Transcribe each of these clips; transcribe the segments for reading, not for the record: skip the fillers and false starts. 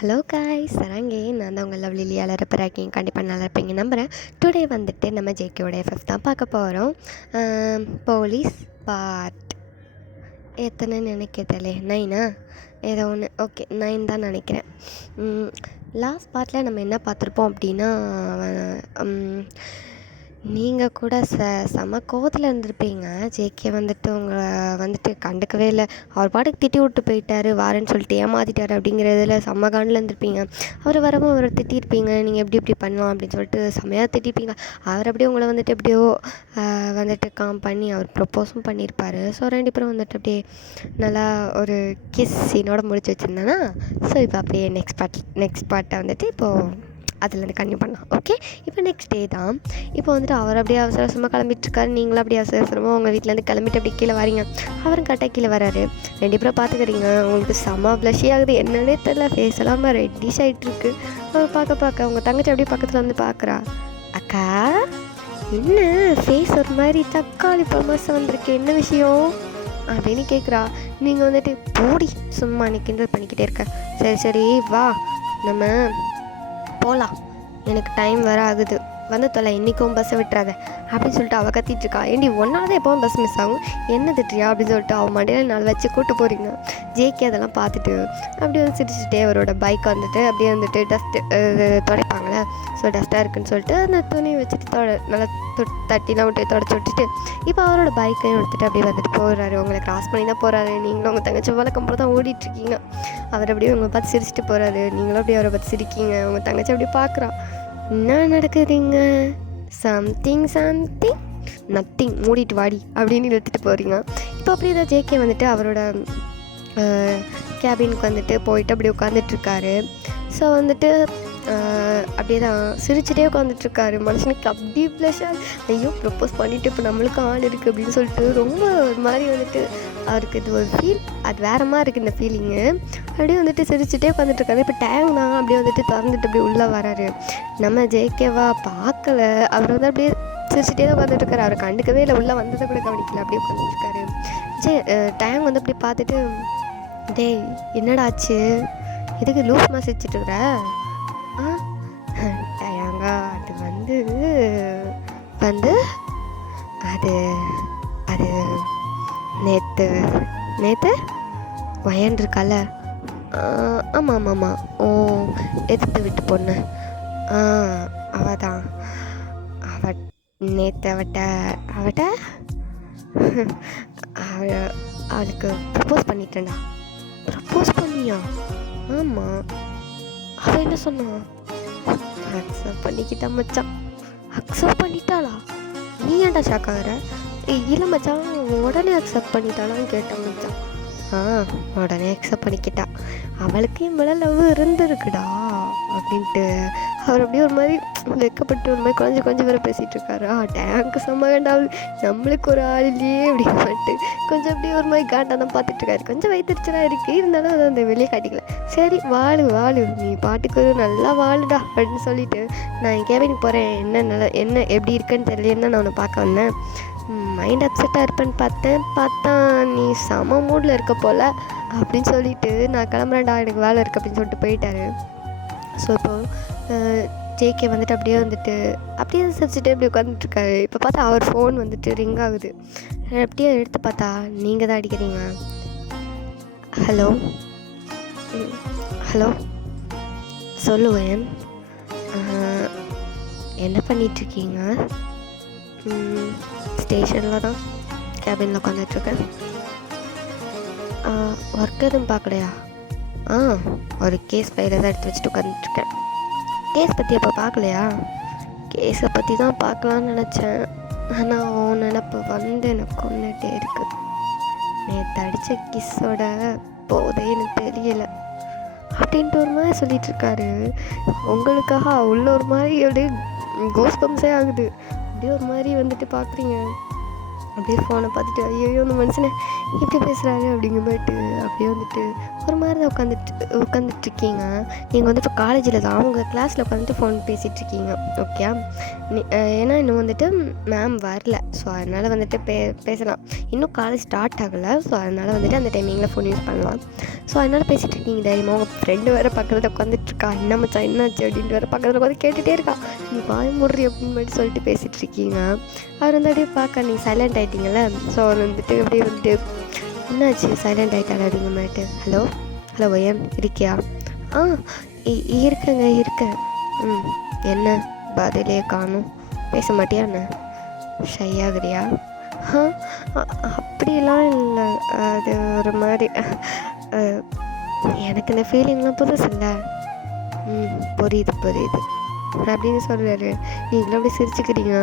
Hello guys சராங்கே நான் தான் உங்கள் லவ்லி அலறப்ப இருக்கீங்க. கண்டிப்பாக நல்லா இருப்பீங்க நம்புகிறேன். டுடே வந்துட்டு நம்ம ஜேகேயோட எஃப்எஃப் தான் பார்க்க போகிறோம். போலீஸ் பார்ட் எத்தனைன்னு நினைக்க தெரியல, 9 ஏதோ ஒன்று. ஓகே 9 தான் நினைக்கிறேன். லாஸ்ட் பார்ட்டில் நம்ம என்ன பார்த்துருப்போம் அப்படின்னா, நீங்கள் கூட செம கோவத்தில் இருந்திருப்பீங்க. ஜேகே வந்துட்டு உங்களை வந்துட்டு கண்டுக்கவே இல்லை, அவர் பாட்டுக்கு திட்டி விட்டு போயிட்டாரு, வாரேன்னு சொல்லிட்டு ஏமாற்றிட்டாரு அப்படிங்கிறதுல செம்ம காண்டில் இருந்திருப்பீங்க. அவர் வரவும் அவரை திட்டிருப்பீங்க, நீங்கள் எப்படி பண்ணலாம் அப்படின்னு சொல்லிட்டு செம்மையாக திட்டிருப்பீங்க. அவர் அப்படியே உங்களை வந்துட்டு எப்படியோ வந்துட்டு காம் பண்ணி அவர் ப்ரப்போஸும் பண்ணியிருப்பார். ஸோ 2 பேரும் வந்துட்டு அப்படியே நல்லா ஒரு கிஸ் சீனோட முடிச்சு வச்சுருந்தேன்னா, ஸோ இப்போ அப்படியே நெக்ஸ்ட் பார்ட்டை வந்துட்டு இப்போது அதுலேருந்து கன்டினியூ பண்ணலாம். ஓகே, இப்போ நெக்ஸ்ட் டே தான். இப்போ வந்துட்டு அவர் அப்படியே அவசர அவசரமாக கிளம்பிட்டுருக்காரு, நீங்களும் அப்படியே அவசர அவசரமாக உங்கள் வீட்டிலேருந்து கிளம்பிட்டு அப்படியே கீழே வரீங்க. அவரும் கரெக்டாக கீழே வராரு. 2 பேரும் பார்த்துக்கிறீங்க. உங்களுக்கு செம்ம ப்ளஷி ஆகுது, என்னன்னே தெரில, ஃபேஸ் எல்லாம் ரெட்டிஷ் ஆகிட்டுருக்கு. அவர் பார்க்க உங்கள் தங்கச்சி அப்படியே பக்கத்தில் வந்து பார்க்குறா. அக்கா என்ன ஃபேஸ் ஒரு மாதிரி தக்காளி பழமாசம் வந்திருக்கு, என்ன விஷயம் அப்படின்னு கேட்குறா. நீங்கள் வந்துட்டு போடி சும்மா நீ கிண்டல் பண்ணிக்கிட்டே இருக்க, சரி வா நம்ம போகலாம், எனக்கு டைம் வர ஆகுது, வந்து தொலை, இன்றைக்கும் பஸ்ஸை விட்டுறாத அப்படின்னு சொல்லிட்டு அவள் கத்திட்டுருக்கா. ஏண்டி ஒன்றாவது எப்போவும் பஸ் மிஸ் ஆகும், என்ன திட்டுறியா அப்படின்னு சொல்லிட்டு அவள் மண்டையில் 4 வச்சு கூப்பிட்டு போகிறீங்க. ஜேகே அதெல்லாம் பார்த்துட்டு அப்படியே வந்து சிரிச்சுட்டே அவரோட பைக் வந்துட்டு அப்படியே வந்துட்டு டஸ்ட்டு துடைப்பாங்களே, ஸோ டஸ்ட்டாக இருக்குன்னு சொல்லிட்டு அந்த துணி வச்சுட்டு நல்லா தட்டிலாம் விட்டு தொடச்சி விட்டுட்டு இப்போ அவரோட பைக்கையும் எடுத்துகிட்டு அப்படியே வந்துட்டு போகிறாரு. உங்களை கிராஸ் பண்ணி தான் போகிறாரு. நீங்களும் உங்கள் தங்கச்சி வழக்கம் போல தான் ஓடிட்டுருக்கீங்க. அவர் அப்படியே உங்களை பார்த்து சிரிச்சுட்டு போகிறாரு, நீங்களும் அப்படியே அவரை பார்த்து சிரிக்கீங்க. உங்கள் தங்கச்சி அப்படியே பார்க்குறா. என்ன நடக்குதுங்க, சம்திங் நத்திங், மூடிட்டு வாடி அப்படின்னு இழுத்துட்டு போகிறீங்க. இப்போ அப்படியே தான் ஜேகே வந்துட்டு அவரோட கேபினுக்கு வந்துட்டு போயிட்டு அப்படியே உட்காந்துட்ருக்காரு. ஸோ வந்துட்டு அப்படியே தான் சிரிச்சுட்டே உட்காந்துட்ருக்காரு. மனுஷனுக்கு அப்படி ப்ளஷாக, ஐயோ ப்ரப்போஸ் பண்ணிவிட்டு இப்போ நம்மளுக்கும் ஆள் இருக்குது அப்படின்னு சொல்லிட்டு ரொம்ப ஒரு மாதிரி வந்துட்டு அவருக்கு இது ஒரு ஃபீல், அது வேறு மாதிரி இருக்குது இந்த ஃபீலிங்கு. அப்படியே வந்துட்டு சிரிச்சுட்டே உட்காந்துட்ருக்காரு. இப்போ டேங் தான் அப்படியே வந்துட்டு திறந்துட்டு அப்படியே உள்ளே வராரு. நம்ம ஜேகேவா பார்க்கல, அவர் வந்து அப்படியே சிரிச்சுட்டே தான் உட்காந்துட்ருக்காரு. அவர் கண்டுக்கவே இல்லை, உள்ளே வந்ததை கூட கவனிக்கல, அப்படியே உட்காந்துட்ருக்காரு. டேங் வந்து அப்படியே பார்த்துட்டு, டேய் என்னடாச்சு, எதுக்கு லூஸ் மாதிரி சிரிச்சிட்ருக்குற? டயாங்கா அது வந்து அது அது நேற்று வயன்ருக்கால, ஆமாம் ஓ எதிர்த்து விட்டு பொண்ணு, அவள் தான், நேற்று அவட்ட அவளுக்கு ப்ரப்போஸ் பண்ணிட்டேன்டா. ப்ரப்போஸ் பண்ணியா? ஆமாம். அவள் என்ன சொன்னா? அக்செப்ட் பண்ணிக்கிட்டா மச்சான். அக்செப்ட் பண்ணிட்டாளா? நீ ஏன்டா ஷாக் ஆகிற? இல்லை மச்சான், உடனே அக்செப்ட் பண்ணிட்டாளான்னு கேட்டேன் மச்சான். உடனே அக்செப்ட் பண்ணிக்கிட்டா, அவளுக்கு என் மேலே லவ் இருந்துருக்குடா அப்படின்ட்டு அவர் அப்படியே ஒரு மாதிரி வெக்கப்பட்டு ஒரு மாதிரி கொஞ்சம் வேறு பேசிகிட்டு இருக்காரு. டேங்க்கு செம்ம வேண்டாவது, நம்மளுக்கு ஒரு ஆள் இல்லையே அப்படின்னு கொஞ்சம் அப்படியே ஒரு மாதிரி காண்டாக தான் பார்த்துட்ருக்காரு. கொஞ்சம் வயிற்றுச்சலாக இருக்குது, இருந்தாலும் அதை அந்த வெளியே காட்டிக்கல. சரி வாழு நீ பாட்டுக்கு நல்லா வாழுடா அப்படின்னு சொல்லிட்டு நான் என் கேபினுக்கு போகிறேன், என்ன எப்படி இருக்குன்னு தெரியலன்னு தான் நான் உன்னை பார்க்க வந்தேன். மைண்ட் அப்செட்டாக இருப்பேன்னு பார்த்தா நீ செம மூடில் இருக்க போல் அப்படின்னு சொல்லிட்டு நான் கிளம்புறேன்டா, எனக்கு வேலை இருக்குது அப்படின்னு சொல்லிட்டு போயிட்டாரு. ஸோ இப்போது ஜேகே வந்துட்டு அப்படியே சிரிச்சுட்டு அப்படியே உட்காந்துட்ருக்காரு. இப்போ பார்த்தா அவர் ஃபோன் வந்துட்டு ரிங் ஆகுது. அப்படியே எடுத்து பார்த்தா நீங்கள் தான் அடிக்கிறீங்க. ஹலோ சொல்லுவேன், என்ன பண்ணிகிட்ருக்கீங்க? ஸ்டேஷனில் தான் கேபினில் உட்காந்துட்ருக்கேன். ஒர்க் எதுவும் பார்க்கலையா? ஒரு கேஸ் ஃபைலை தான் எடுத்து வச்சுட்டு உட்காந்துட்ருக்கேன். கேஸ் பற்றி அப்போ பார்க்கலையா? கேஸை பற்றி தான் பார்க்கலான்னு நினச்சேன், ஆனால் அவன் நினப்பு வந்து எனக்கு கொண்டுகிட்டே இருக்குது. நேற்று அடித்த கிஸ்ஸோட போதே எனக்கு தெரியலை அப்படின்ட்டு ஒரு மாதிரி சொல்லிகிட்ருக்காரு. உங்களுக்காக உள்ள ஒரு மாதிரி அப்படியே கோஸ் பம்ஸே ஆகுது. அப்படியே ஒரு மாதிரி வந்துட்டு பார்க்குறீங்க. அப்படியே ஃபோனை பார்த்துட்டு ஐயோ இந்த மனுஷனை இப்படி பேசுகிறாரு அப்படிங்கும்போது அப்படியே வந்துட்டு ஒரு மாதிரி தான் உட்காந்துட்ருக்கீங்க. நீங்கள் வந்து இப்போ காலேஜில் தான் அவங்க கிளாஸில் உட்காந்துட்டு ஃபோன் பேசிகிட்ருக்கீங்க. ஓகே, ஏன்னா இன்னும் வந்துட்டு மேம் வரல. ஸோ அதனால் வந்துட்டு பேசலாம். இன்னும் காலேஜ் ஸ்டார்ட் ஆகலை. ஸோ அதனால் வந்துட்டு அந்த டைமிங்கில் ஃபோன் யூஸ் பண்ணலாம். ஸோ அதனால் பேசிகிட்டு இருக்கீங்க தைரியமாக. உங்கள் ஃப்ரெண்டு வேறு பக்கத்தில் உட்காந்துட்ருக்கா. என்ன மச்சான் என்னாச்சு அப்படின்ட்டு வேறு பக்கத்தில் உட்காந்து கேட்டுகிட்டே இருக்கா. நீ வாய் மூடுறி அப்படின்னு மட்டும் சொல்லிட்டு பேசிகிட்டு இருக்கீங்க. அவர் வந்து அப்படியே பார்க்க நீங்கள் சைலண்ட் ஆகிட்டீங்கல்ல. ஸோ அவர் வந்துட்டு அப்படியே வந்துட்டு என்னாச்சு சைலண்ட் ஆகிட்டாரு அப்படிங்கிற மாதிரிட்டு ஹலோ ஹலோ ஏன் இருக்கியா? ஆ இருக்கேங்க இருக்கேன். என்ன பதிலே காணும், பேச மாட்டியா என்ன, ஷை ஆகுறியா? அப்படிலாம் இல்லை, அது ஒரு மாதிரி எனக்கு இந்த ஃபீலிங்லாம் புதுசு இல்லை. புரியுது அப்படின்னு சொல்கிறாரு. நீங்களும் அப்படி சிரிச்சுக்கிறீங்க.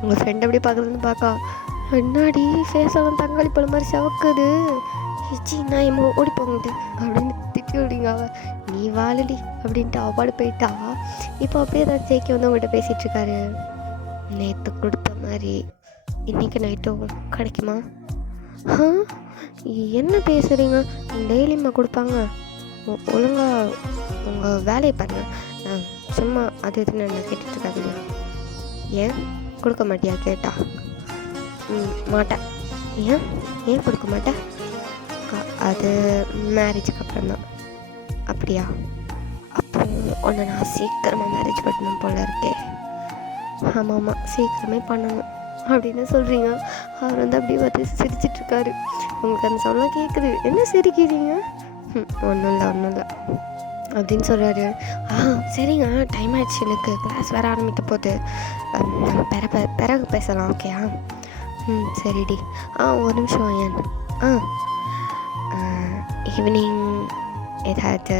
உங்கள் ஃப்ரெண்ட் அப்படியே பார்க்குறதுன்னு பார்க்கா, என்னாடி ஃபேஸெல்லாம் தக்காளி பழம் மாதிரி சவக்குது, நான் எம்மோ ஓடி போங்கிட்டு அப்படின்னு திட்டி விடுங்க. அவள் நீ வாழடி அப்படின்ட்டு அவாடு போயிட்டா. இப்போ அப்படியே தான் ஜேகே வந்து உங்கள்கிட்ட பேசிகிட்ருக்காரு. நேற்று கொடுத்த மாதிரி இன்றைக்கி நைட்டும் கிடைக்குமா? என்ன பேசுகிறீங்க? டெய்லியுமா கொடுப்பாங்க? ஒழுங்காக உங்கள் வேலையை பாருங்கள், சும்மா அது இதுன்னு என்ன கேட்டுட்ருக்காதீங்க. ஏன் கொடுக்க மாட்டியா கேட்டா? மாட்டேன். ஏன் கொடுக்க மாட்டேன்? அது மேரேஜுக்கு அப்புறம் தான். அப்படியா? அப்போ ஒன்று நான் சீக்கிரமாக மேரேஜ் பண்ணணும் போல இருக்கே. ஆமாம் சீக்கிரமே பண்ணணும் அப்படின்னு சொல்கிறீங்க. அவர் வந்து அப்படியே பார்த்து சிரிச்சிட்ருக்காரு. உங்களுக்கு அந்த சவுண்ட்லாம் கேட்குது. என்ன சிரிக்கிறீங்க? ஒன்றும் இல்லை அப்படின்னு சொல்கிறாரு. சரிங்க, டைம் ஆயிடுச்சு, எனக்கு கிளாஸ் வேறு ஆரம்பிக்க போகுது, நம்ம பிறகு பேசலாம். ஓகேயா? சரிடி. ஒரு நிமிஷம் ஏன் ஈவினிங் ஏதாவது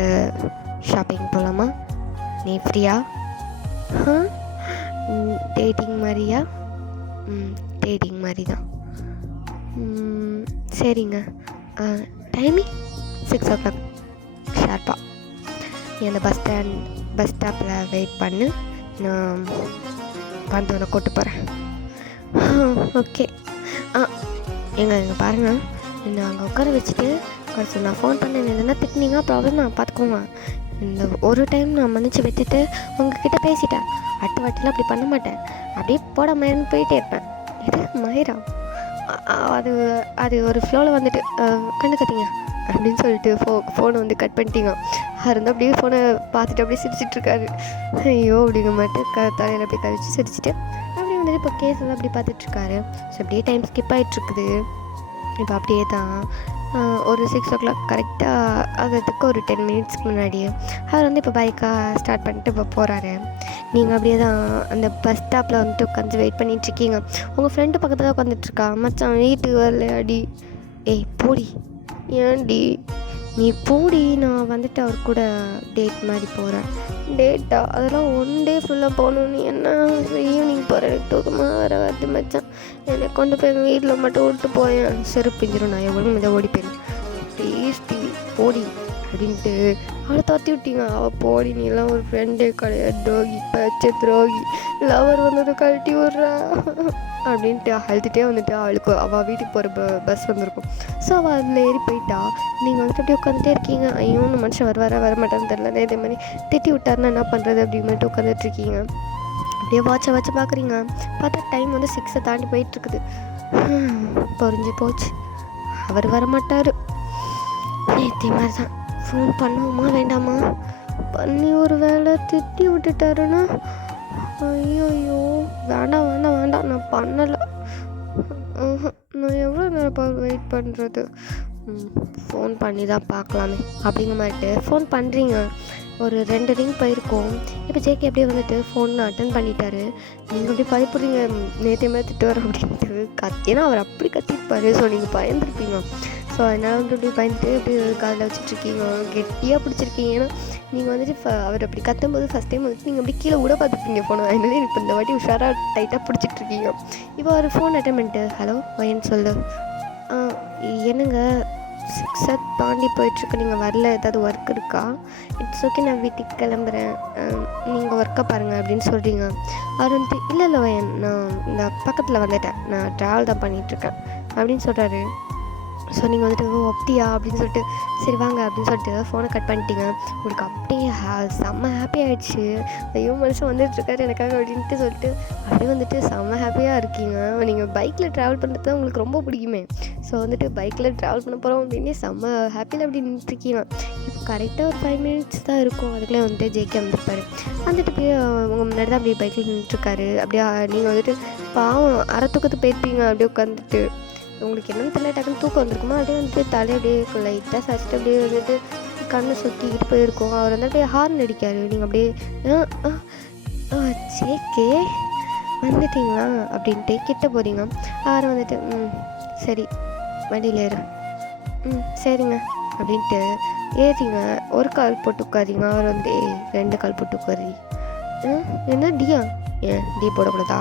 ஷாப்பிங் போகலாமா? நீ ஃப்ரீயா? டேட்டிங் மாதிரியா? டேட்டிங் மாதிரி தான். சரிங்க, டைமிங் 6 o'clock ஷார்ப்பாக. நீ அந்த பஸ் ஸ்டாப்பில் வெயிட் பண்ணு, நான் வந்து உன்னை கூட்டு போகிறேன். ஓகே. எங்கே பாருங்கள், என்னை அங்கே உட்கார வச்சுட்டு கடைசி நான் ஃபோன் பண்ணேன் எதுனா திட்டினீங்க ப்ராப்ளம் நான் பார்த்துக்கோங்க. இந்த ஒரு டைம் நான் மன்னிச்சு விட்டுட்டு உங்ககிட்ட பேசிட்டேன். அடுத்த வாட்டிலாம் அப்படி பண்ண மாட்டேன். அப்படியே போட மயிர்னு போயிட்டே இருப்பேன். இது மயிரா? அது ஒரு ஃப்ளோவில் வந்துட்டு கண்டுக்காதீங்க அப்படின்னு சொல்லிட்டு ஃபோனை வந்து கட் பண்ணிட்டீங்க. அவர் வந்து அப்படியே ஃபோனை பார்த்துட்டு அப்படியே சிரிச்சிட்ருக்காரு. ஐயோ அப்படிங்க மாட்டு தலையில் அப்படியே கழிச்சு சிரிச்சிட்டு அப்படியே வந்துட்டு இப்போ கேஸ் வந்து அப்படி பார்த்துட்ருக்காரு. ஸோ அப்படியே டைம் ஸ்கிப் ஆகிட்ருக்குது. இப்போ அப்படியே தான் ஒரு 6 o'clock கரெக்டாக ஆகிறதுக்கு ஒரு 10 minutes முன்னாடியே அவர் வந்து இப்போ பைக்காக ஸ்டார்ட் பண்ணிட்டு இப்போ போகிறாரு. நீங்கள் அப்படியே தான் அந்த பஸ் ஸ்டாப்பில் வந்துட்டு உட்காந்து வெயிட் பண்ணிகிட்ருக்கீங்க. உங்கள் ஃப்ரெண்டு பக்கத்தில் தான் உட்காந்துட்ருக்கா. மச்சான் வீட்டுக்கு வரலையாடி? ஏய் போடி. ஏன்டி? நீ போடி, நான் வந்துட்டு அவர் கூட டேட் மாதிரி போகிறேன். டேட்டா? அதெல்லாம் 1 day ஃபுல்லாக போகணும். நீ என்ன ஈவினிங் போகிற? எனக்கு தூக்கமாக வர வருது மச்சான், என்னை கொண்டு போய் எங்கள் வீட்டில் மட்டும் விட்டு போயேன், செருப்பு பிஞ்சிரும், நான் எவ்வளோ மஞ்சள் ஓடி போயிடும். ப்ளீஸ் டி போடி அப்படின்ட்டு அவளை துரத்தி விட்டீங்க. அவள் போடி, நீலாம் ஒரு ஃப்ரெண்டே கிடையாது, துரோகி, பச்சை துரோகி, லவர் வந்ததை கழட்டி விட்றா அப்படின்ட்டு அழுதுகிட்டே வந்துட்டு அவள் வீட்டுக்கு போகிற பஸ் வந்திருக்கும். ஸோ அவள் அதில் ஏறி போயிட்டா. நீங்கள் வந்துட்டு அப்படியே உட்காந்துட்டே இருக்கீங்க. ஐயோ இந்த மனுஷன் வர மாட்டேன்னு தெரில, இதே மாதிரி திட்டி விட்டாருன்னா என்ன பண்ணுறது அப்படின்னு மட்டும் உட்காந்துட்ருக்கீங்க. அப்படியே வாட்சை பார்க்குறீங்க. பார்த்தா டைம் வந்து 6 தாண்டி போயிட்டுருக்குது. பொறிஞ்சு போச்சு, அவர் வரமாட்டார். நேற்று மாதிரி தான் ஃபோன் பண்ணுவோமா வேண்டாமா? பண்ணி ஒரு வேளை திட்டி விட்டுட்டாருன்னா ஐயோ வேண்டாம், நான் பண்ணலை. நான் எவ்வளோ நேரம் வெயிட் பண்ணுறது? ஃபோன் பண்ணி தான் பார்க்கலாமே அப்படிங்கிற மாதிரிட்டு ஃபோன் பண்ணுறீங்க. ஒரு 2 ரிங் போயிருக்கோம். இப்போ ஜேகே அப்படியே வந்துட்டு ஃபோன் அட்டன் பண்ணிட்டாரு. நீங்கள் அப்படி பயப்படுறீங்க, நேற்று மாதிரி திட்டு வரோம் அப்படின்ட்டு ஏன்னா அவர் அப்படி கத்திருப்பார். ஸோ நீங்கள் பயந்துருப்பீங்க. ஸோ அதனால் வந்து அப்படி பயந்துட்டு அப்படி காதில் வச்சுட்ருக்கீங்க, கெட்டியாக பிடிச்சிருக்கீங்க. ஏன்னா நீங்கள் வந்துட்டு அவர் அப்படி கத்தும்போது ஃபஸ்ட் டைம் வந்துட்டு நீங்கள் அப்படி கீழே விட பார்த்துருப்பீங்க ஃபோனை. அதனால இப்போ இந்த வாட்டி உஷாராக டைட்டாக பிடிச்சிட்ருக்கீங்க. இப்போ அவர் ஃபோன் அட்டன் பண்ணிட்டு ஹலோ வயன்னு சொல்லு. என்னங்க 6 தாண்டி போயிட்டுருக்கு, நீங்கள் வரல, ஏதாவது ஒர்க் இருக்கா? இட்ஸ் ஓகே, நான் வீட்டுக்கு கிளம்புறேன், நீங்கள் ஒர்க்கை பாருங்கள் அப்படின்னு சொல்கிறீங்க. அவர் வந்துட்டு இல்லை இல்லை நான் இந்த பக்கத்தில் வந்துட்டேன், நான் ட்ராவல் தான் பண்ணிகிட்ருக்கேன் அப்படின்னு சொல்கிறாரு. ஸோ நீங்கள் வந்துட்டு ஓ அப்படியா அப்படின்னு சொல்லிட்டு சரி வாங்க அப்படின்னு சொல்லிட்டு ஃபோனை கட் பண்ணிட்டீங்க. உங்களுக்கு அப்படியே செம்ம ஹாப்பி ஆகிடுச்சு. ஐயோ மனுஷன் வந்துட்டுருக்காரு எனக்காக அப்படின்ட்டு சொல்லிட்டு அப்படியே வந்துட்டு செம்ம ஹாப்பியாக இருக்கீங்க. நீங்கள் பைக்கில் ட்ராவல் பண்ணுறது தான் உங்களுக்கு ரொம்ப பிடிக்குமே. ஸோ வந்துட்டு பைக்கில் ட்ராவல் பண்ண போகிறோம் அப்படின்னே செம்ம ஹாப்பியில் அப்படி நின்றுருக்கீங்க. இப்போ கரெக்டாக ஒரு 5 மினிட்ஸ் தான் இருக்கும், அதுக்குள்ளே வந்துட்டு ஜேகே வந்துருப்பாரு. வந்துட்டு போய் உங்கள் முன்னாடி தான் அப்படியே பைக்கில் நின்றுருக்காரு. அப்படியே நீங்கள் வந்துட்டு பாவம் அரை தூக்கத்து போயிருப்பீங்க. அப்படியே உட்காந்துட்டு உங்களுக்கு என்னன்னு தெரியல, டக்குன்னு தூக்கம் வந்திருக்குமா, அப்படியே வந்துட்டு தலையை அப்படியே லைட்டாக சாச்சிட்டு அப்படியே வந்துட்டு கண்ணை சுற்றிக்கிட்டு போயிருக்கோம். அவர் வந்து அப்படியே ஹார்ன் அடிக்காரு. நீங்கள் அப்படியே ஜேகே வந்துட்டிங்களா அப்படின்ட்டு கிட்ட போகிறீங்க. அவர் வந்துட்டு சரி வண்டியில் ஏறு, சரிங்க அப்படின்ட்டு ஏறிங்க. ஒரு கால் போட்டு உட்காரிங்க. அவர் வந்துட்டு 2 கால் போட்டு உட்காரி. என்ன டியா, ஏன் டீ போடக்கூடாதா?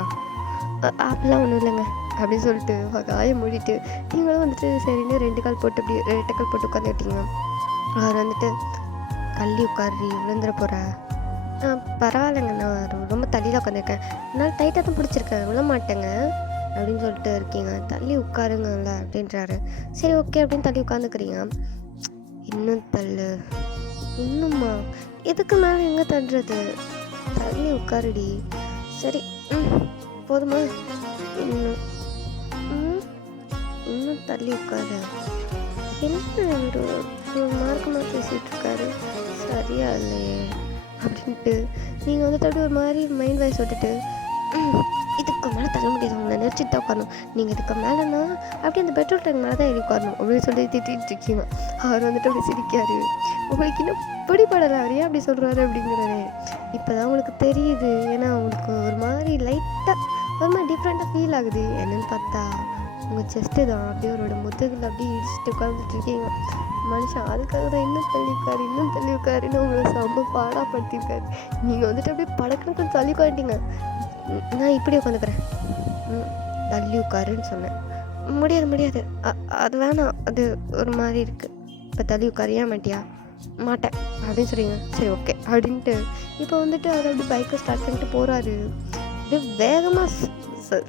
அப்படிலாம் ஒன்றும் இல்லைங்க அப்படின்னு சொல்லிட்டு காய மூடிட்டு நீங்களும் வந்துட்டு சரின்னு 2 கால் போட்டு அப்படி 2 கால் போட்டு உட்காந்துக்கிட்டீங்க. அவர் வந்துட்டு தள்ளி உட்காரி, விழுந்துட போகிற. பரவாயில்லைங்க, நான் ரொம்ப தள்ளியில் உட்காந்துருக்கேன், என்னால் டைட்டாக தான் பிடிச்சிருக்கேன், விழ மாட்டேங்க அப்படின்னு சொல்லிட்டு இருக்கீங்க. தள்ளி உட்காருங்கல்ல அப்படின்றாரு. சரி ஓகே அப்படின்னு தள்ளி உட்காந்துக்கிறீங்க. இன்னும் தள்ளு, இன்னும்மா, எதுக்கு மேலே எங்கே தள்ளுறது, தள்ளி உட்காருடி. சரி போதுமா, இன்னும் இன்னும் தள்ளி உட்காரு. என்ன ஒரு மார்க்கமாக பேசிகிட்டு இருக்காரு, சரியா இல்லையே அப்படின்ட்டு நீங்கள் வந்துட்டு அப்படி ஒரு மாதிரி மைண்ட் வாய்ஸ் விட்டுட்டு இதுக்கு மேலே தள்ள முடியாது, உங்களை நினச்சிட்டு தான் உட்காரணும், நீங்கள் இதுக்கு மேலேனா அப்படி அந்த பெட்ரோல் டேங்க் மேலே தான் ஏறி உட்காரணும் அப்படின்னு சொல்லி திட்டிகிட்டு இருக்கீங்க. அவர் வந்துட்டு அப்படி சிரிக்காரு. உங்களுக்கு இன்னும் பிடிப்படலை, அவர் ஏன் அப்படி சொல்கிறாரு அப்படிங்கிறதே இப்போ தான் உங்களுக்கு தெரியுது. ஏன்னா உங்களுக்கு ஒரு மாதிரி லைட்டாக ஒரு மாதிரி டிஃப்ரெண்ட்டாக ஃபீல் ஆகுது. என்னென்னு பார்த்தா உங்கள் செஸ்ட்டு தான் அப்படியே அவரோட முதுகில் அப்படியே இடிச்சுட்டு உட்காந்துட்டு இருக்கீங்க. மனுஷன் அதுக்காக தான் இன்னும் தள்ளி உட்காருன்னு உங்களை செம்ம பாடாப்படுத்திருக்காரு. நீங்கள் வந்துட்டு அப்படியே படக்குன்னு கொஞ்சம் தள்ளி உட்காந்துட்டீங்க. நான் இப்படி உட்காந்துக்கிறேன், தள்ளி உட்காருன்னு சொன்னேன். முடியாது, அது வேணாம், அது ஒரு மாதிரி இருக்குது, இப்போ தள்ளி உட்காரியா மாட்டியா? மாட்டேன் அப்படின்னு சொல்லிங்க. சரி ஓகே அப்படின்ட்டு இப்போ வந்துட்டு அவர் அப்படி பைக்கை ஸ்டார்ட் பண்ணிட்டு போகிறாரு. அப்படியே வேகமாக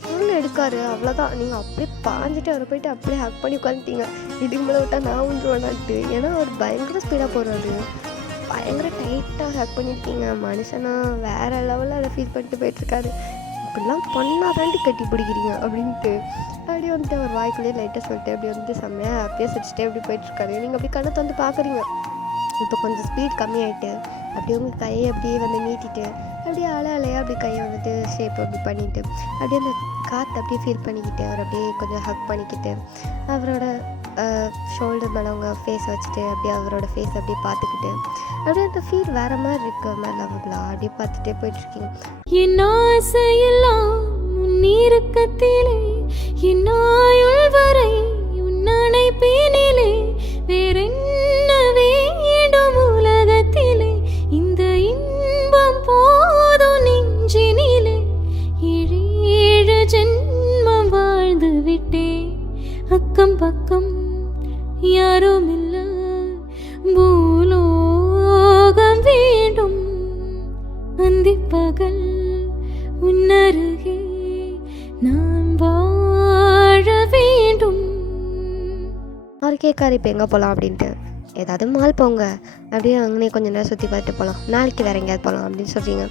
ஃபுல் எடுக்காரு. அவ்வளோதான், நீங்கள் அப்படியே பாஞ்சிட்டு அவரை போயிட்டு அப்படியே ஹக் பண்ணி உட்காந்துட்டீங்க. இதுக்கு மேலே விட்டால் நான் வந்துருவேனான்ட்டு. ஏன்னா அவர் பயங்கர ஸ்பீடாக போகிறாரு, பயங்கர டைட்டாக ஹக் பண்ணியிருக்கீங்க. மனுஷனா வேறு லெவலில் அதை ஃபீல் பண்ணிட்டு போயிட்டுருக்காரு. இப்படிலாம் பண்ணாதாண்டி கட்டி பிடிக்கிறீங்க அப்படின்ட்டு அப்படியே வந்துட்டு அவர் வாய்க்குள்ளேயே லைட்டாக சொல்லிட்டு அப்படியே வந்துட்டு செம்மையாக அப்படியே சிரிச்சிட்டே அப்படி போயிட்டுருக்காரு. நீங்கள் அப்படி கண்ணை வந்து பார்க்குறீங்க. இப்போ கொஞ்சம் ஸ்பீட் கம்மியாயிட்டு அப்படியே உங்கள் கையை அப்படியே வந்து நீட்டிட்டு அப்படியே அலையாக அப்படி கையை வந்துட்டு ஷேப் அப்படி பண்ணிவிட்டு அப்படியே அந்த காற்று அப்படியே ஃபீல் பண்ணிக்கிட்டு அவர் அப்படியே கொஞ்சம் ஹக் பண்ணிக்கிட்டு அவரோட ஷோல்டர் மேலே அவங்க ஃபேஸ் வச்சுட்டு அப்படியே அவரோட ஃபேஸ் அப்படியே பார்த்துக்கிட்டு அப்படியே அந்த ஃபீல் வேறு மாதிரி இருக்கு, மாதிரி லவ்லாக அப்படியே பார்த்துட்டே போயிட்டுருக்கீங்க. என் ஆசையெல்லாம் நீருக்கத்திலே என் ஆயுள் வரை உன்னனை பீனிலே வேறென்ன வேண்டும் உலகத்திலே இந்த இன்பம் போதும் நெஞ்சினிலே 7 ஜென்மம் வாழ்ந்து விட்டேன் அக்கம் பக்கம் யாரும் இல்ல பூலோகம் வேண்டும் அந்திப்பகல் உன்னருகே நான் வாழ வேண்டும். அவர் கேட்காரு இப்போ எங்கே போகலாம் அப்படின்ட்டு. ஏதாவது மால் போங்க, அப்படியே அங்கேயே கொஞ்சம் நேரம் சுற்றி பார்த்துட்டு போகலாம், நாளைக்கு வேறு எங்கேயாவது போகலாம் அப்படின்னு சொல்கிறீங்க.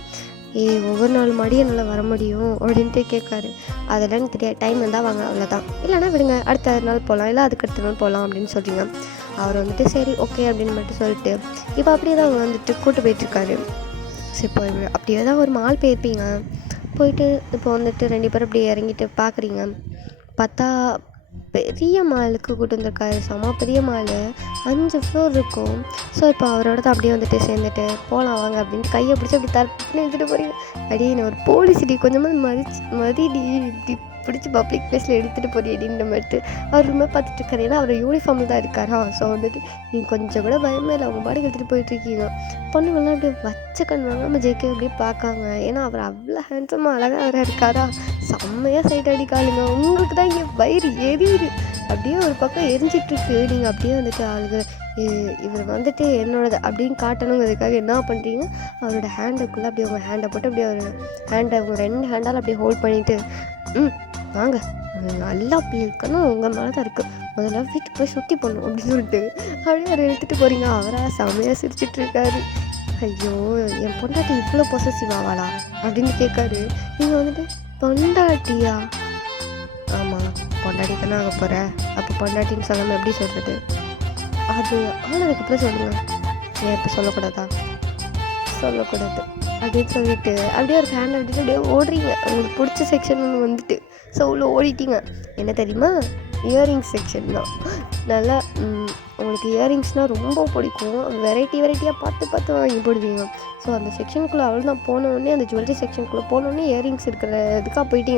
ஒவ்வொரு நாள் மடியும் என்னால் வர முடியும் அப்படின்ட்டு கேட்காரு. அதெல்லாம் எனக்கு தெரியாது, டைம் வந்தால் வாங்க அவ்வளோதான், இல்லைனா விடுங்க அடுத்த நாள் போகலாம், இல்லை அதுக்கு அடுத்த நாள் போகலாம் அப்படின்னு சொல்கிறீங்க. அவர் வந்துட்டு சரி ஓகே அப்படின்னு மட்டும் சொல்லிட்டு இப்போ அப்படியே தான் அவங்க வந்துட்டு கூட்டு போயிட்டுருக்காரு. சரி இப்போ அப்படியே தான் ஒரு மால் போயிருப்பீங்க. போயிட்டு இப்போ வந்துட்டு 2 பேரும் அப்படியே இறங்கிட்டு பார்க்குறீங்க. பார்த்தா பெரிய மாலுக்கு கூட்டு வந்திருக்காரு. செம பெரிய மால், 5 ஃப்ளோர் இருக்கும். ஸோ இப்போ அவரோட தான் அப்படியே வந்துட்டு சேர்ந்துட்டு போகலாம் வாங்க அப்படின்ட்டு கையை பிடிச்சி அப்படி தரப்புன்னு எடுத்துகிட்டு போகிறீங்க. அப்படியே நான் ஒரு போலீஸ்டி கொஞ்சமாக மதிடி இப்படி பிடிச்சி பப்ளிக் பிளேஸில் எடுத்துகிட்டு போறியடின்ற மாதிரி அவர் ரொம்ப பார்த்துட்டு இருக்காரு. ஏன்னா அவர் யூனிஃபார்மில் தான் இருக்காரா. ஸோ வந்துட்டு நீங்கள் கொஞ்சம் கூட பயமே இல்லை, அவங்க பாட்டுக்கு எடுத்துகிட்டு போயிட்டுருக்கீங்க. பொண்ணுங்கள்லாம் அப்படியே வச்ச கண் வாங்காமல் ஜேகே அப்படியே பார்க்காங்க. ஏன்னா அவர் அவ்வளோ ஹேண்ட்ஸமாக அழகாக வேறு இருக்காரா. செம்மையாக சைட் அடிக்காளுங்க. உங்களுக்கு தான் இங்கே வயிறு எரியுது. அப்படியே ஒரு பக்கம் எரிஞ்சிட்ருக்கு. நீங்கள் அப்படியே வந்துட்டு ஆளுங்க இவர் வந்துட்டு என்னோடது அப்படின்னு காட்டணுங்கிறதுக்காக என்ன பண்ணுறீங்க, அவரோட ஹேண்டுக்குள்ளே அப்படியே உங்கள் ஹேண்டை போட்டு அப்படியே ஒரு ஹேண்டை உங்கள் 2 ஹேண்டால் அப்படியே ஹோல்ட் பண்ணிவிட்டு வாங்க நல்லா அப்படி இருக்கணும் உங்கள் மேலே தான் இருக்குது, முதல்ல வீட்டுக்கு போய் சுற்றி போடணும் அப்படின்னு சொல்லிட்டு அப்படியே அவர் எடுத்துகிட்டு போகிறீங்க. அவராக செமையாக சிரிச்சிட்ருக்காரு. ஐயோ என் பொண்டாட்டி இவ்வளோ பொசசிவ் ஆவாளா அப்படின்னு கேட்காரு. நீங்கள் வந்துட்டு பொண்டாட்டியா? ஆமாம் பொண்டாட்டி தானே ஆக போகிற, அப்போ பொண்டாட்டின்னு சொல்லாமல் எப்படி சொல்கிறது, அது ஆனதுக்கப்புறம் சொல்லுங்கள், ஏன் இப்போ சொல்லக்கூடாதா? சொல்லக்கூடாது அப்படின்னு சொல்லிட்டு அப்படியே ஒரு ஃபேனை விட்டுட்டு அப்படியே ஓடுறீங்க. உங்களுக்கு பிடிச்ச செக்ஷன் ஒன்று வந்துட்டு ஸோ உள்ள ஓடிட்டீங்க. என்ன தெரியுமா, இயரிங்ஸ் செக்ஷன் தான். நல்லா உங்களுக்கு இயரிங்ஸ்னால் ரொம்ப பிடிக்கும். வெரைட்டியாக பார்த்து வாங்கி போடுவீங்க. ஸோ அந்த செக்ஷனுக்குள்ளே அவள் தான் போனோடனே, அந்த ஜுவல்லரி செக்ஷனுக்குள்ளே போனோடனே இயரிங்ஸ் இருக்கிற இதுக்காக போயிட்டு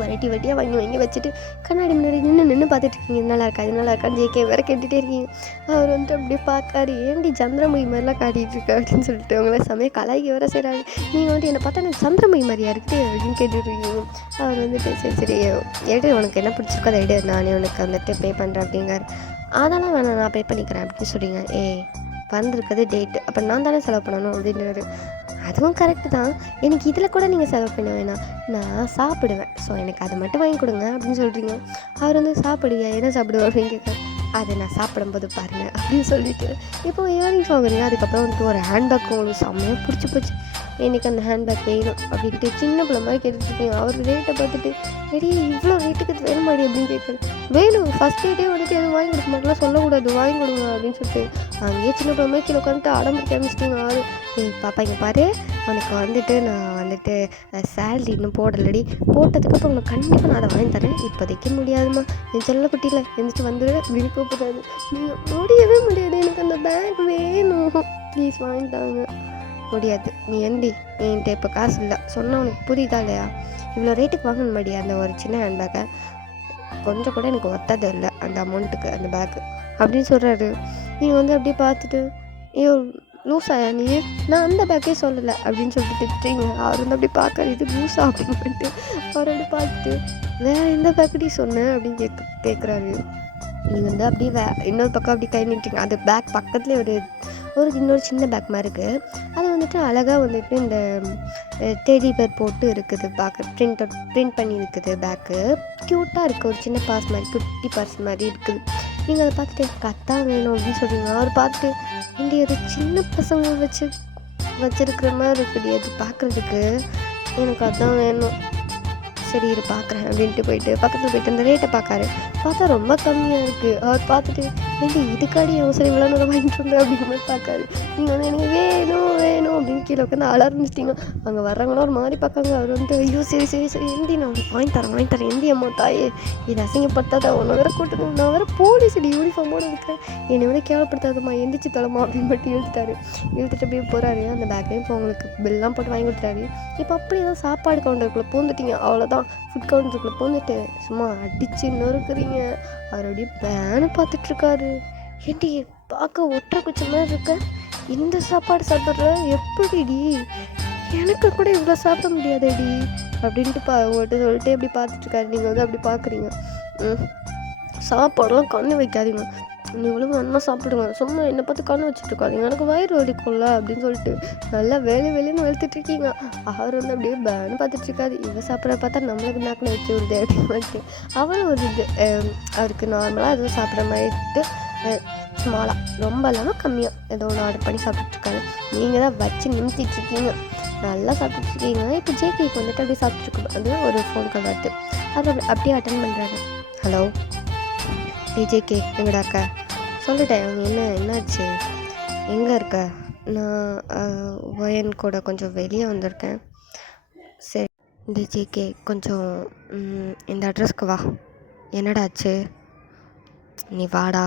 வெரைட்டியாக வாங்கி வச்சுட்டு கண்ணாடி முன்னாடி நின்று பார்த்துட்ருக்கீங்க. இது நல்லா இருக்கான்னு ஜேகே வேறு கேட்டுகிட்டே இருக்கீங்க. அவர் வந்துட்டு அப்படியே பார்க்காரு, ஏன்டி சந்திரமுகி மாதிரிலாம் காட்டிகிட்ருக்க அப்படின்னு சொல்லிட்டு அவங்கள சமயம் கலாய்க்கு வேறு செய்கிறாரு. நீங்கள் வந்துட்டு என்னை பார்த்தா எனக்கு சந்திரமுகி மாதிரியா இருக்குது அப்படின்னு கேட்டுட்ருக்கீங்க. அவர் வந்துட்டு சரி எடு, உனக்கு என்ன பிடிச்சிருக்கோ அதை எடு, நானே உனக்கு வந்துட்டு பே பண்ணுறேன் அப்படிங்கார். அதெல்லாம் வேணாம் நான் பே பண்ணிக்கிறேன் அப்படின்னு சொல்கிறீங்க. வந்திருக்குது டேட்டு, அப்போ நான் தானே செலவு பண்ணணும் அப்படின்றாரு. அதுவும் கரெக்டு தான், எனக்கு இதில் கூட நீங்கள் செலவு பண்ண வேணாம், நான் சாப்பிடுவேன், ஸோ எனக்கு அதை மட்டும் வாங்கி கொடுங்க அப்படின்னு சொல்கிறீங்க. அவர் வந்து சாப்பிடுவியா, என்ன சாப்பிடுவேன் அப்படின்னு கேட்குறாரு. அதை நான் சாப்பிடும்போது பாருங்கள் அப்படின்னு சொல்லிட்டு இப்போ இயரிங்ஸ் வாங்குறீங்க. அதுக்கப்புறம் வந்துட்டு ஒரு ஹேண்ட்பேக் உங்களுக்கு செம்மையாக பிடிச்சி போச்சு, எனக்கு அந்த ஹேண்ட்பேக் வேணும் அப்படின்ட்டு சின்ன பிள்ளை மாதிரி கேட்டுட்ருக்கீங்க. அவர் ரேட்டை பார்த்துட்டு ரெடி இவ்வளோ ரேட்டுக்கு இது வேணும் மாடி அப்படின்னு கேட்குறேன். வேணும், ஃபஸ்ட் டேட்டே வந்துட்டு எதுவும் வாங்கி கொடுக்க மாட்டேலாம் சொல்லக்கூடாது, வாங்கி கொடுங்க அப்படின்னு சொல்லிட்டு அங்கேயே சின்ன பிள்ளை மாதிரி கீழே உட்காந்துட்டு அடம்பிடிக்க ஆரம்பிச்சிட்டிங்க. ஆறு பாப்பா இங்கே பாரு, உனக்கு வந்துட்டு நான் வந்துட்டு சேலரி இன்னும் போடலடி, போட்டதுக்கப்புறம் உனக்கு கண்டிப்பாக நான் அதை வாங்கி தரேன், இப்போதைக்கு முடியாதுமா, என் செல்ல குட்டியில் எழுந்திரிச்சு வந்துடு அப்படின்னு கூப்பிட்றாரு. நீங்கள் முடியவே முடியாது, எனக்கு அந்த பேக் வேணும், ப்ளீஸ் வாங்கி தாங்க. முடியாது, நீ என்டி, என்கிட்ட இப்போ காசு இல்லை சொன்னால் உனக்கு புரியுதா இல்லையா, இவ்வளோ ரேட்டுக்கு வாங்கணும் மாடி அந்த ஒரு சின்ன ஹேண்ட்பேக்கை, கொஞ்சம் கூட எனக்கு ஒத்தது இல்லை அந்த அமௌண்ட்டுக்கு அந்த பேக்கு அப்படின்னு சொல்கிறாரு. நீங்கள் வந்து அப்படியே பார்த்துட்டு ஐயோ லூஸாயா நீ, நான் அந்த பேக்கே சொல்லலை அப்படின்னு சொல்லிட்டு திட்டுறீங்க. அவர் வந்து அப்படி பார்க்காரு, இது லூஸா அப்படின்னு சொல்லிட்டு அவர் அப்படி பார்த்துட்டு வேறு எந்த பேக்கடி சொன்னேன் அப்படின்னு கேட்குறாரு. நீங்கள் வந்து அப்படியே இன்னொரு பக்கம் அப்படி கை நிட்டீங்க. அந்த பேக் பக்கத்துலேயே ஒரு இன்னொரு சின்ன பேக் மாதிரி இருக்குது. அது வந்துட்டு அழகாக வந்துட்டு இந்த டெடி பேர் போட்டு இருக்குது, பார்க்க பிரிண்ட் பண்ணி இருக்குது. பேக்கு க்யூட்டாக இருக்குது, ஒரு சின்ன பர்ஸ் மாதிரி, குட்டி பர்ஸ் மாதிரி இருக்குது. நீங்கள் அதை பார்த்துட்டு கத்தான் வேணும் அப்படின்னு சொல்கிறீங்க. அவர் பார்த்துட்டு இங்கே ஒரு சின்ன பசங்க வச்சுருக்கிற மாதிரி இருக்குது, அது பார்க்குறதுக்கு எனக்கு அதான் வேணும், சரி இரு பார்க்குறேன் அப்படின்ட்டு பக்கத்தில் போயிட்டு அந்த ரேட்டை பார்த்தா ரொம்ப கம்மியாக இருக்குது. அவர் பார்த்துட்டு நீங்கள் இதுக்காடி அவசரம் இவ்வளோ நேரம் வாங்கிட்டு இருந்தேன் அப்படிங்கிற மாதிரி பார்க்காரு. நீங்கள் வந்து எனக்கு வேணும் அப்படின்னு கீழே உட்காந்து அழ ஆரம்பிச்சிட்டிங்க. அங்கே வர்றவங்களும் ஒரு மாதிரி பார்க்காங்க. அவர் வந்து ஐயோ சரி எந்தி நான் உங்களுக்கு வாங்கி தரேன் எந்தி அம்மா தாயே, இதை அசிங்கப்படுத்தாத, உன்னை வேறு கூட்டணும், நான் வேறு போலீஸ் யூனிஃபார்மோடு இருக்கிறேன், என்னை விட கேவலப்படுத்தாதம்மா, எந்திரிச்சு தரமா அப்படின்னு மட்டும் இழுத்துட்டு அப்படியே போகிறாரு. அந்த பேக்கையும் இப்போ உங்களுக்கு பில்லாம் போட்டு வாங்கி கொடுத்துட்டாரு. இப்போ அப்படியே தான் சாப்பாடு கவுண்டருக்குள்ளே பூந்துட்டீங்க. அவ்வளோதான், ஃபுட் கவுண்டருக்குள்ளே பூந்துட்டு சும்மா அடித்து நொறுக்குறீங்க. அவர் அப்படியே பேனு பார்த்துட்ருக்காரு. ஏன்டி பார்க்க ஒற்றை குச்ச மாதிரி இருக்க, இந்த சாப்பாடு சாப்பிட்ற எப்படிடி, எனக்கு கூட இவ்வளோ சாப்பிட முடியாதேடி அப்படின்ட்டு உங்கள்கிட்ட சொல்லிட்டு எப்படி பார்த்துட்ருக்காரு. நீங்கள் வந்து அப்படி பார்க்குறீங்க. சாப்பாடெல்லாம் கண்ணு வைக்காதீங்க, நீங்களும் நல்லா சாப்பிடுங்க, சும்மா என்னை பார்த்து கண்ணு வச்சுட்ருக்காதீங்க, எனக்கு வயிறு வலிக்கும்ல அப்படின்னு சொல்லிட்டு நல்லா வேலைன்னு வெளுத்துட்ருக்கீங்க. அவர் வந்து அப்படியே பேனு பார்த்துட்ருக்காரு. இவ சாப்பிட்ற பார்த்தா நம்மளுக்கு நாக்கில் வச்சு விடுது அப்படின்னு அவரும் ஒரு இது அவருக்கு நார்மலாக எதுவும் சாப்பிட்ற மாதிரிட்டு ஸ்மாலாக ரொம்ப இல்லாமல் கம்மியாக ஏதோ ஒன்று ஆர்டர் பண்ணி சாப்பிட்டுருக்காரு. நீங்கள் தான் வச்சு நிமித்திட்ருக்கீங்க, நல்லா சாப்பிட்டுருக்கீங்க. இப்போ ஜேகேக்கு வந்துட்டு அப்படியே சாப்பிட்ருக்கோம். அது ஒரு ஃபோன் கால் வருது. அவர் அப்படியே அட்டன் பண்ணுறாரு. ஹலோ ஜேகே, எங்கடா அக்கா, சொல்லிட்டேன் அவங்க என்னாச்சு, எங்கே இருக்க, நான் ஒயன் கூட கொஞ்சம் வெளியே வந்திருக்கேன். சரி ஜேகே கொஞ்சம் இந்த அட்ரஸ்க்கு வா. என்னடா ஆச்சு, நீ வாடா,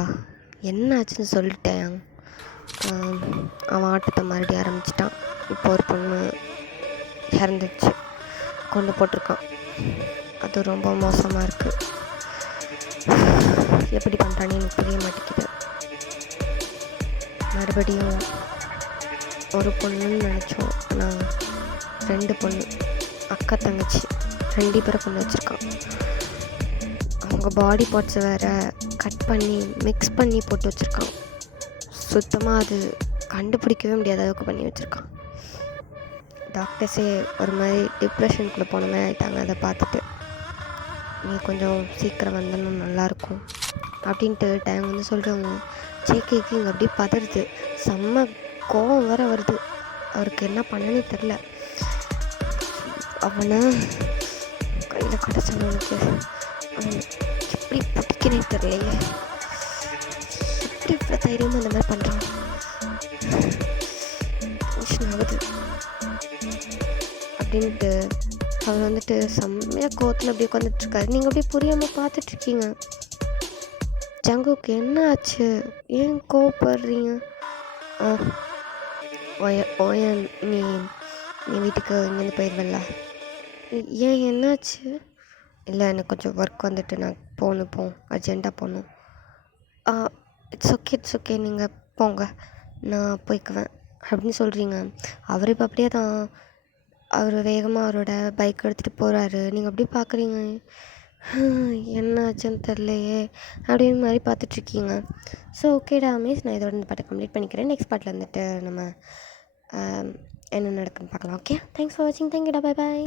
என்ன ஆச்சுன்னு சொல்லிட்டேன். அவன் ஆட்டத்தை மறுபடியும் ஆரம்பிச்சிட்டான். இப்போ ஒரு பொண்ணு இறந்துச்சு, கொண்டு போட்டிருக்கான். அது ரொம்ப மோசமாக இருக்குது, எப்படி பண்ணுறான்னு எனக்கு புரிய மாட்டேங்குது. மறுபடியும் ஒரு பொண்ணுன்னு நினச்சோம், ஆனால் 2 பொண்ணு, அக்கா தங்கச்சி 2 பேரை கொண்டு வச்சுருக்கான். அவங்க பாடி பார்ட்ஸ் வேறு கட் பண்ணி மிக்ஸ் பண்ணி போட்டு வச்சுருக்கான். சுத்தமாக அது கண்டுபிடிக்கவே முடியாத அளவுக்கு பண்ணி வச்சுருக்கான். டாக்டர்ஸே ஒரு மாதிரி டிப்ரெஷனுக்குள்ளே போன மாதிரி ஆகிட்டாங்க அதை பார்த்துட்டு. நீ கொஞ்சம் சீக்கிரம் வந்தனும் நல்லாயிருக்கும் அப்படின்ட்டு டைம் வந்து சொல்கிறவங்க ஜேகேக்கு இங்கே அப்படியே பதறுது. செம்ம கோவம் வேற வருது. அவருக்கு என்ன பண்ணனே தெரில. அவனை கையில் கிடச்சவனுக்கு அவன் எப்படி பிடிக்கனே தெரியலையே. எப்படி இவ்வளோ தைரியமாக அந்த மாதிரி பண்ணுறான். டென்ஷன் ஆகுது அப்படின்ட்டு அவர் வந்துட்டு செம்மையாக கோவத்தில் அப்படியே உட்காந்துட்ருக்காரு. நீங்கள் அப்படியே புரியாமல் பார்த்துட்ருக்கீங்க. ஜங்குக்கு என்ன ஆச்சு, ஏன் கோவப்படுறீங்க? ஓயன் நீ நீ வீட்டுக்கு இங்கேருந்து போயிடுவல்ல, ஏன் என்னாச்சு? இல்லை எனக்கு கொஞ்சம் ஒர்க் வந்துட்டு நான் போகணும் அர்ஜெண்ட்டாக போகணும். இட்ஸ் ஓகே நீங்கள் போங்க, நான் போய்க்குவேன் அப்படின்னு சொல்கிறீங்க. அவர் இப்போ அப்படியே தான் அவர் வேகமாக அவரோட பைக் எடுத்துகிட்டு போகிறாரு. நீங்கள் அப்படியே பார்க்குறீங்க. என்ன ஆச்சுன்னு தெரிலையே அப்படின்னு மாதிரி பார்த்துட்ருக்கீங்க. ஸோ ஓகேடா அமேஸ், நான் இதோட இந்த பாட்டை கம்ப்ளீட் பண்ணிக்கிறேன். நெக்ஸ்ட் பாட்டில் வந்துட்டு நம்ம என்ன நடக்குதுன்னு பார்க்கலாம். ஓகே, தேங்க்ஸ் ஃபார் வாட்சிங். தேங்க்யூடா, பை பாய்.